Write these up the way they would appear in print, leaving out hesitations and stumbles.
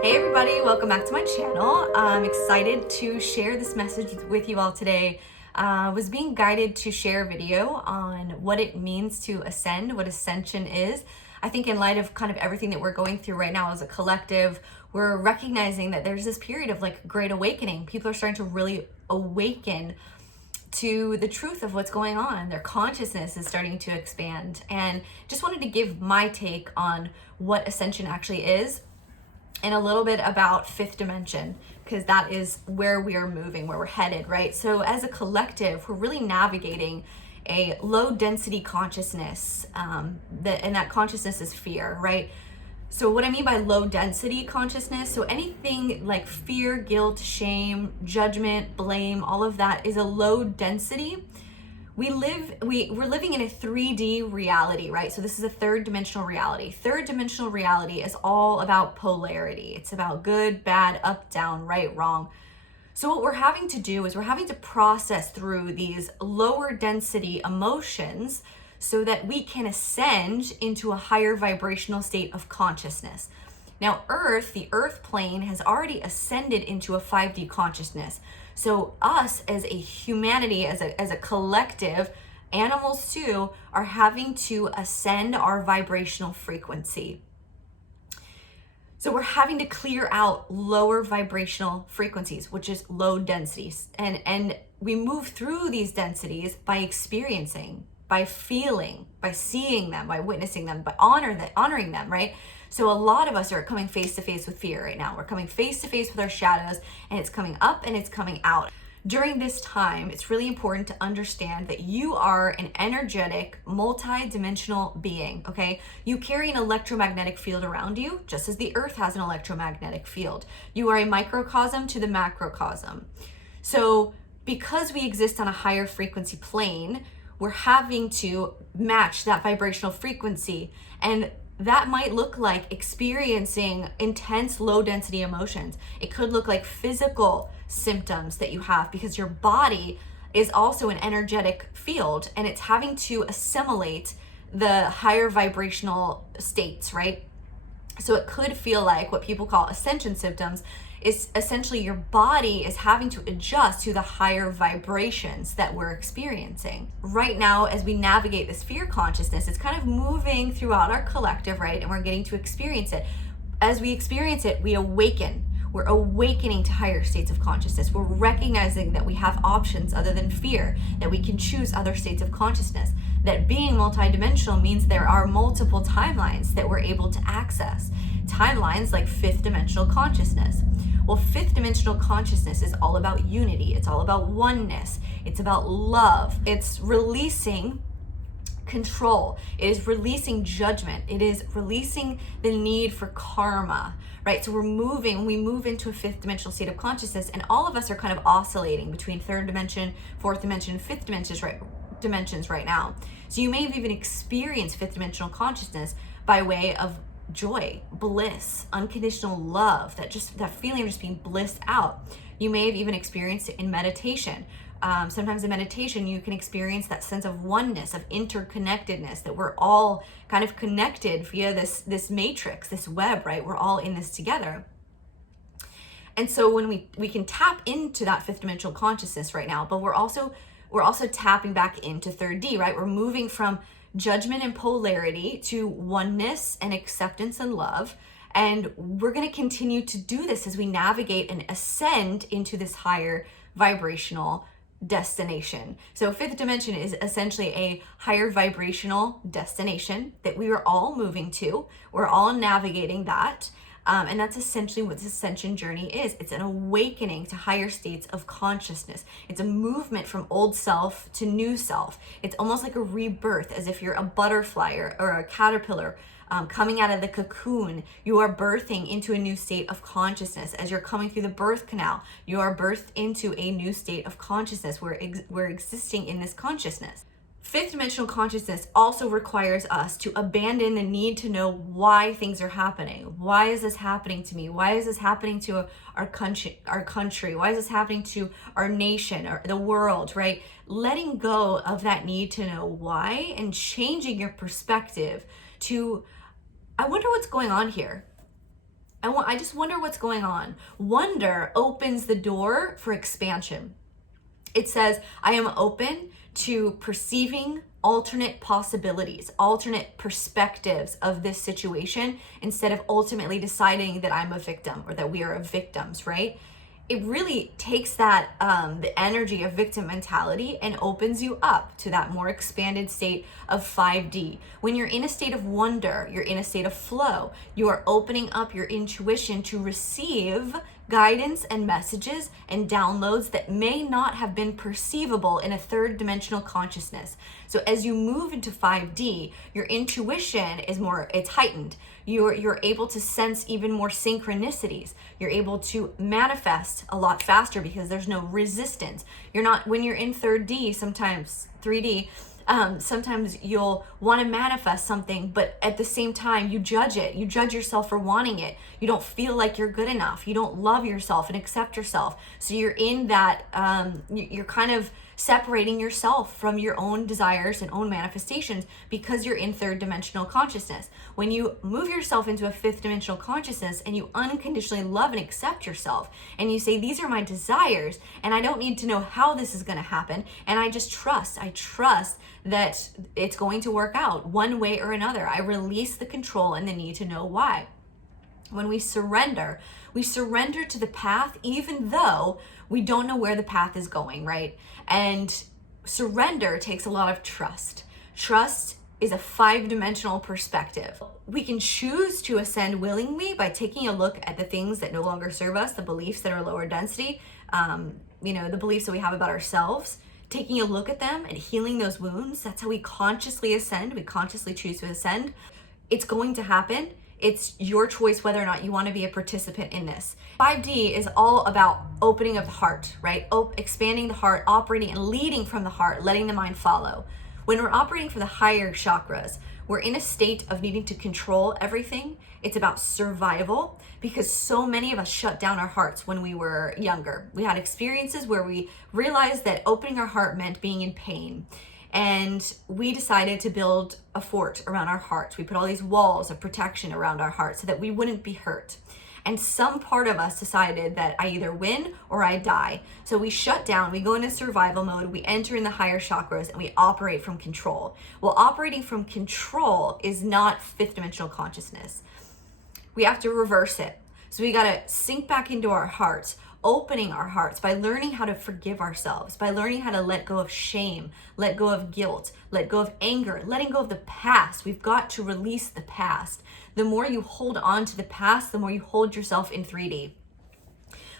Hey everybody, welcome back to my channel. I'm excited to share this message with you all today. I was being guided to share a video on what it means to ascend, what ascension is. I think in light of kind of everything that we're going through right now as a collective, we're recognizing that there's this period of like great awakening. People are starting to really awaken to the truth of what's going on. Their consciousness is starting to expand, and just wanted to give my take on what ascension actually is and a little bit about fifth dimension, because that is where we are moving, where we're headed, right? So as a collective, we're really navigating a low density consciousness, and that consciousness is fear, right? So what I mean by low density consciousness, so anything like fear, guilt, shame, judgment, blame, all of that is a low density. We're living in a 3D reality, right? So this is a third dimensional reality. Third dimensional reality is all about polarity. It's about good, bad, up, down, right, wrong. So what we're having to do is we're having to process through these lower density emotions so that we can ascend into a higher vibrational state of consciousness. Now, the earth plane has already ascended into a 5D consciousness. So us as a humanity, as a collective, animals too, are having to ascend our vibrational frequency. So we're having to clear out lower vibrational frequencies, which is low densities. And we move through these densities by experiencing, by feeling, by seeing them, by witnessing them, by honoring them, right? So a lot of us are coming face to face with fear right now. We're coming face to face with our shadows, and it's coming up and it's coming out. During this time, it's really important to understand that you are an energetic, multi-dimensional being, okay? You carry an electromagnetic field around you, just as the earth has an electromagnetic field. You are a microcosm to the macrocosm. So because we exist on a higher frequency plane, we're having to match that vibrational frequency, and that might look like experiencing intense low density emotions. It could look like physical symptoms that you have because your body is also an energetic field, and it's having to assimilate the higher vibrational states, right? So it could feel like what people call ascension symptoms is essentially your body is having to adjust to the higher vibrations that we're experiencing. Right now, as we navigate this fear consciousness, it's kind of moving throughout our collective, right? And we're getting to experience it. As we experience it, we awaken. We're awakening to higher states of consciousness. We're recognizing that we have options other than fear, that we can choose other states of consciousness, that being multidimensional means there are multiple timelines that we're able to access. Timelines like fifth dimensional consciousness. Well, fifth dimensional consciousness is all about unity. It's all about oneness. It's about love. It's releasing control. It is releasing judgment. It is releasing the need for karma, right? So we move into a fifth dimensional state of consciousness, and all of us are kind of oscillating between third dimension, fourth dimension, fifth dimensions right now. So you may have even experienced fifth dimensional consciousness by way of joy, bliss, unconditional love, that feeling of just being blissed out. You may have even experienced it in meditation. Sometimes in meditation, you can experience that sense of oneness, of interconnectedness, that we're all kind of connected via this matrix, this web, right? We're all in this together. And so when we can tap into that fifth dimensional consciousness right now, but we're also tapping back into 3D, right? We're moving from judgment and polarity to oneness and acceptance and love. And we're going to continue to do this as we navigate and ascend into this higher vibrational destination. So fifth dimension is essentially a higher vibrational destination that we are all moving to. We're all navigating that. And that's essentially what this ascension journey is. It's an awakening to higher states of consciousness. It's a movement from old self to new self. It's almost like a rebirth, as if you're a butterfly or a caterpillar coming out of the cocoon. You are birthing into a new state of consciousness. As you're coming through the birth canal, you are birthed into a new state of consciousness. We're existing in this consciousness. Fifth dimensional consciousness also requires us to abandon the need to know why things are happening. Why is this happening to me? Why is this happening to our country? Why is this happening to our nation or the world, right? Letting go of that need to know why and changing your perspective to, I wonder what's going on here. I just wonder what's going on. Wonder opens the door for expansion. It says, I am open to perceiving alternate possibilities, alternate perspectives of this situation, instead of ultimately deciding that I'm a victim or that we are victims, right? It really takes that the energy of victim mentality and opens you up to that more expanded state of 5D. When you're in a state of wonder, you're in a state of flow. You are opening up your intuition to receive guidance and messages and downloads that may not have been perceivable in a third dimensional consciousness. So as you move into 5D, your intuition is it's heightened. You're able to sense even more synchronicities. You're able to manifest a lot faster because there's no resistance. When you're in 3D, sometimes 3D, sometimes you'll want to manifest something, but at the same time, you judge it. You judge yourself for wanting it. You don't feel like you're good enough. You don't love yourself and accept yourself. So you're in that, you're kind of separating yourself from your own desires and own manifestations because you're in third dimensional consciousness. When you move yourself into a fifth dimensional consciousness and you unconditionally love and accept yourself, and you say, these are my desires, and I don't need to know how this is going to happen, and I just trust. I trust that it's going to work out one way or another. I release the control and the need to know why. When we surrender to the path, even though we don't know where the path is going, right? And surrender takes a lot of trust. Trust is a 5-dimensional perspective. We can choose to ascend willingly by taking a look at the things that no longer serve us, the beliefs that are lower density, the beliefs that we have about ourselves, taking a look at them and healing those wounds. That's how we consciously ascend. We consciously choose to ascend. It's going to happen. It's your choice whether or not you want to be a participant in this. 5D is all about opening of the heart, right? Expanding the heart, operating and leading from the heart, letting the mind follow. When we're operating from the higher chakras, we're in a state of needing to control everything. It's about survival because so many of us shut down our hearts when we were younger. We had experiences where we realized that opening our heart meant being in pain. And we decided to build a fort around our hearts. We put all these walls of protection around our hearts so that we wouldn't be hurt. And some part of us decided that I either win or I die. So we shut down, we go into survival mode, we enter in the higher chakras, and we operate from control. Well, operating from control is not fifth dimensional consciousness. We have to reverse it. So we got to sink back into our hearts, opening our hearts by learning how to forgive ourselves, by learning how to let go of shame, let go of guilt, let go of anger, letting go of the past. We've got to release the past. The more you hold on to the past, the more you hold yourself in 3D.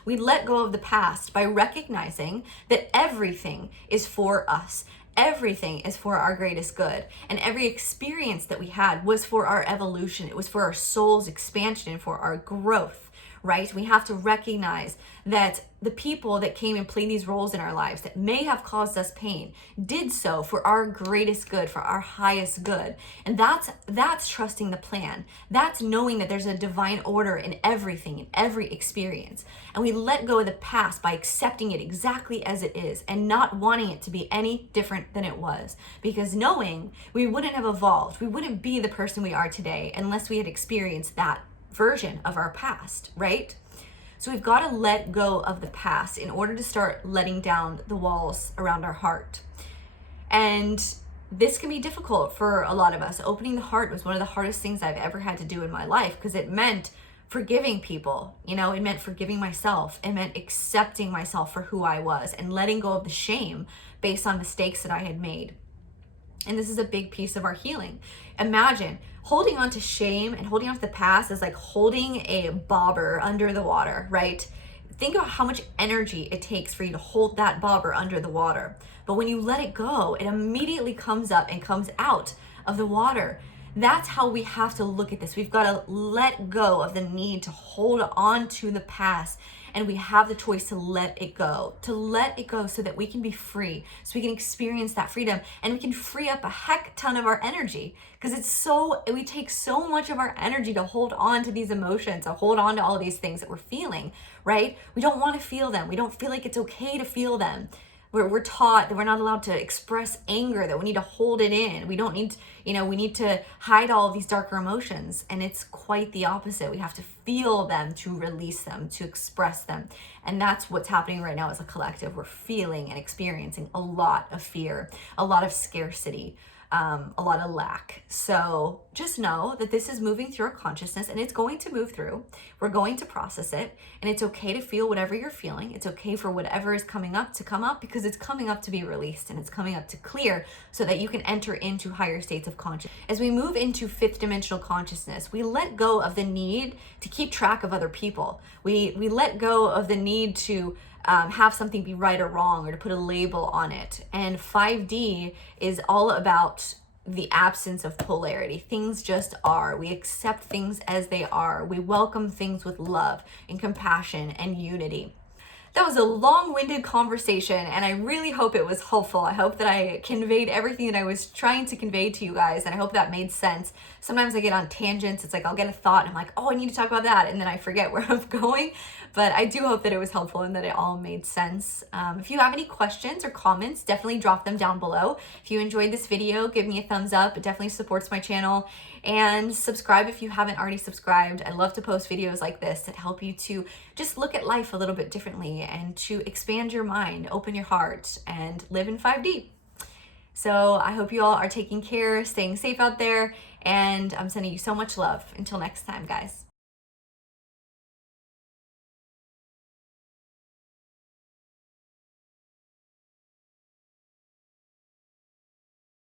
We let go of the past by recognizing that everything is for us. Everything is for our greatest good. And every experience that we had was for our evolution. It was for our soul's expansion and for our growth, right? We have to recognize that the people that came and played these roles in our lives that may have caused us pain did so for our greatest good, for our highest good. And that's trusting the plan. That's knowing that there's a divine order in everything, in every experience. And we let go of the past by accepting it exactly as it is and not wanting it to be any different than it was. Because knowing we wouldn't have evolved, we wouldn't be the person we are today unless we had experienced that version of our past, right? So we've got to let go of the past in order to start letting down the walls around our heart. And this can be difficult for a lot of us. Opening the heart was one of the hardest things I've ever had to do in my life because it meant forgiving people. It meant forgiving myself. It meant accepting myself for who I was and letting go of the shame based on mistakes that I had made. And this is a big piece of our healing. Imagine holding on to shame and holding on to the past is like holding a bobber under the water, right? Think about how much energy it takes for you to hold that bobber under the water. But when you let it go, it immediately comes up and comes out of the water. That's how we have to look at this. We've got to let go of the need to hold on to the past. And we have the choice to let it go so that we can be free, so we can experience that freedom and we can free up a heck ton of our energy because we take so much of our energy to hold on to these emotions, to hold on to all of these things that we're feeling, right? We don't want to feel them. We don't feel like it's okay to feel them. we're taught that we're not allowed to express anger, that we need to hold it in. We don't need, we need to hide all of these darker emotions. And it's quite the opposite. We have to feel them to release them, to express them. And that's what's happening right now as a collective. We're feeling and experiencing a lot of fear, a lot of scarcity, a lot of lack. So just know that this is moving through our consciousness, and it's going to move through. We're going to process it, and it's okay to feel whatever you're feeling. It's okay for whatever is coming up to come up, because it's coming up to be released, and it's coming up to clear so that you can enter into higher states of consciousness. As we move into fifth dimensional consciousness, we let go of the need to keep track of other people. We let go of the need to have something be right or wrong, or to put a label on it. And 5D is all about the absence of polarity. Things just are. We accept things as they are. We welcome things with love and compassion and unity. That was a long-winded conversation, and I really hope it was helpful. I hope that I conveyed everything that I was trying to convey to you guys, and I hope that made sense. Sometimes I get on tangents. It's like I'll get a thought, and I'm like, oh, I need to talk about that, and then I forget where I'm going. But I do hope that it was helpful and that it all made sense. If you have any questions or comments, definitely drop them down below. If you enjoyed this video, give me a thumbs up. It definitely supports my channel. And subscribe if you haven't already subscribed. I love to post videos like this that help you to just look at life a little bit differently and to expand your mind, open your heart, and live in 5D. So I hope you all are taking care, staying safe out there, and I'm sending you so much love. Until next time, guys.